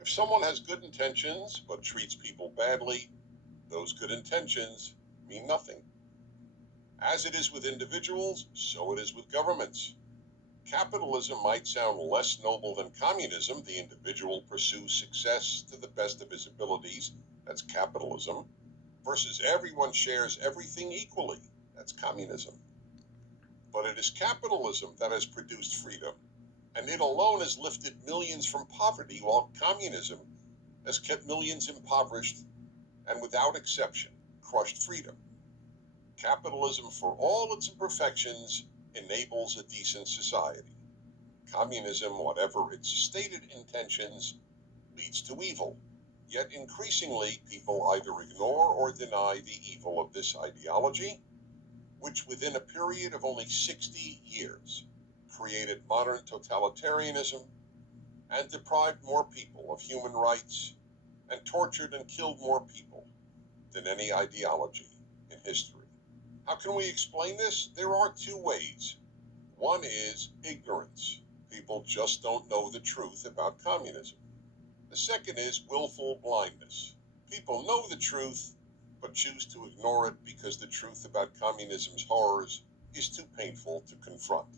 If someone has good intentions but treats people badly, those good intentions mean nothing. As it is with individuals, so it is with governments. Capitalism might sound less noble than communism. The individual pursues success to the best of his abilities. That's capitalism. Versus everyone shares everything equally. That's communism. But it is capitalism that has produced freedom, and it alone has lifted millions from poverty, while communism has kept millions impoverished and, without exception, crushed freedom. Capitalism, for all its imperfections, enables a decent society. Communism, whatever its stated intentions, leads to evil. Yet increasingly, people either ignore or deny the evil of this ideology, which within a period of only 60 years created modern totalitarianism and deprived more people of human rights and tortured and killed more people than any ideology in history. How can we explain this? There are two ways. One is ignorance. People just don't know the truth about communism. The second is willful blindness. People know the truth, but choose to ignore it because the truth about communism's horrors is too painful to confront.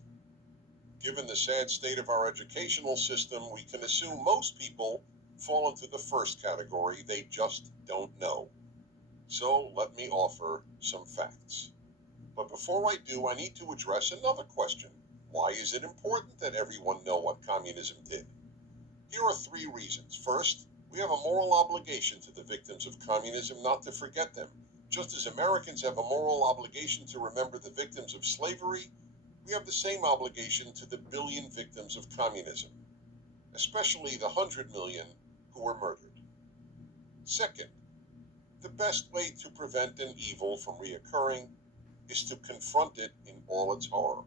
Given the sad state of our educational system, we can assume most people fall into the first category. They just don't know. So let me offer some facts. But before I do, I need to address another question. Why is it important that everyone know what communism did? Here are three reasons. First, we have a moral obligation to the victims of communism not to forget them. Just as Americans have a moral obligation to remember the victims of slavery, we have the same obligation to the billion victims of communism, especially the 100 million who were murdered. Second, the best way to prevent an evil from reoccurring is to confront it in all its horror.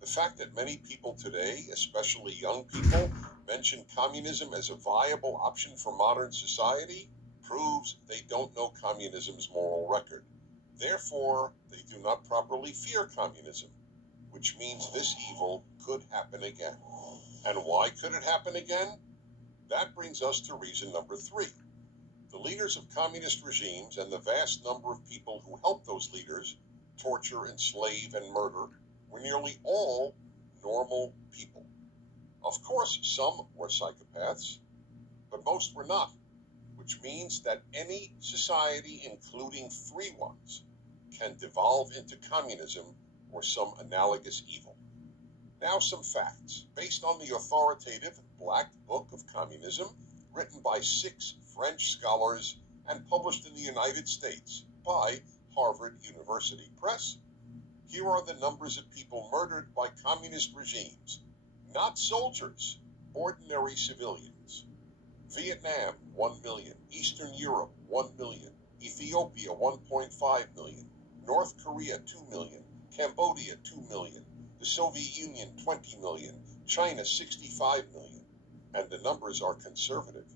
The fact that many people today, especially young people, mention communism as a viable option for modern society proves they don't know communism's moral record. Therefore, they do not properly fear communism, which means this evil could happen again. And why could it happen again? That brings us to reason number three. The leaders of communist regimes and the vast number of people who helped those leaders torture, enslave, and murder were nearly all normal people. Of course, some were psychopaths, but most were not, which means that any society, including free ones, can devolve into communism or some analogous evil. Now some facts, based on the authoritative Black Book of Communism, written by 6 French scholars and published in the United States by Harvard University Press. Here are the numbers of people murdered by communist regimes, not soldiers, ordinary civilians. Vietnam, 1 million. Eastern Europe, 1 million. Ethiopia, 1.5 million. North Korea, 2 million. Cambodia, 2 million. The Soviet Union, 20 million. China, 65 million. And the numbers are conservative.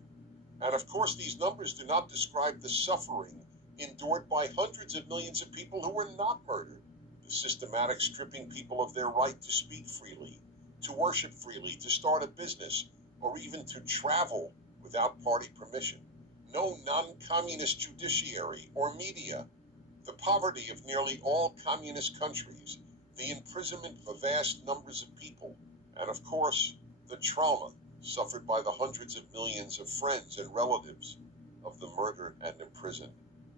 And of course, these numbers do not describe the suffering endured by hundreds of millions of people who were not murdered. The systematic stripping people of their right to speak freely, to worship freely, to start a business, or even to travel without party permission. No non-communist judiciary or media. The poverty of nearly all communist countries, the imprisonment of vast numbers of people, and of course, the trauma suffered by the hundreds of millions of friends and relatives of the murdered and imprisoned.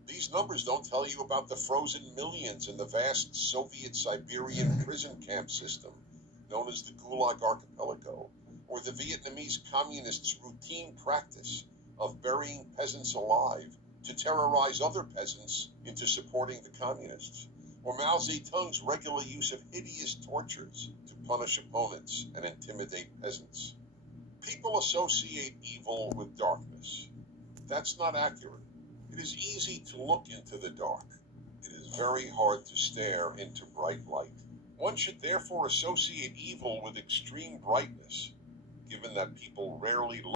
These numbers don't tell you about the frozen millions in the vast Soviet Siberian prison camp system, known as the Gulag Archipelago, or the Vietnamese communists' routine practice of burying peasants alive to terrorize other peasants into supporting the communists, or Mao Zedong's regular use of hideous tortures to punish opponents and intimidate peasants. People associate evil with darkness. That's not accurate. It is easy to look into the dark. It is very hard to stare into bright light. One should therefore associate evil with extreme brightness, given that people rarely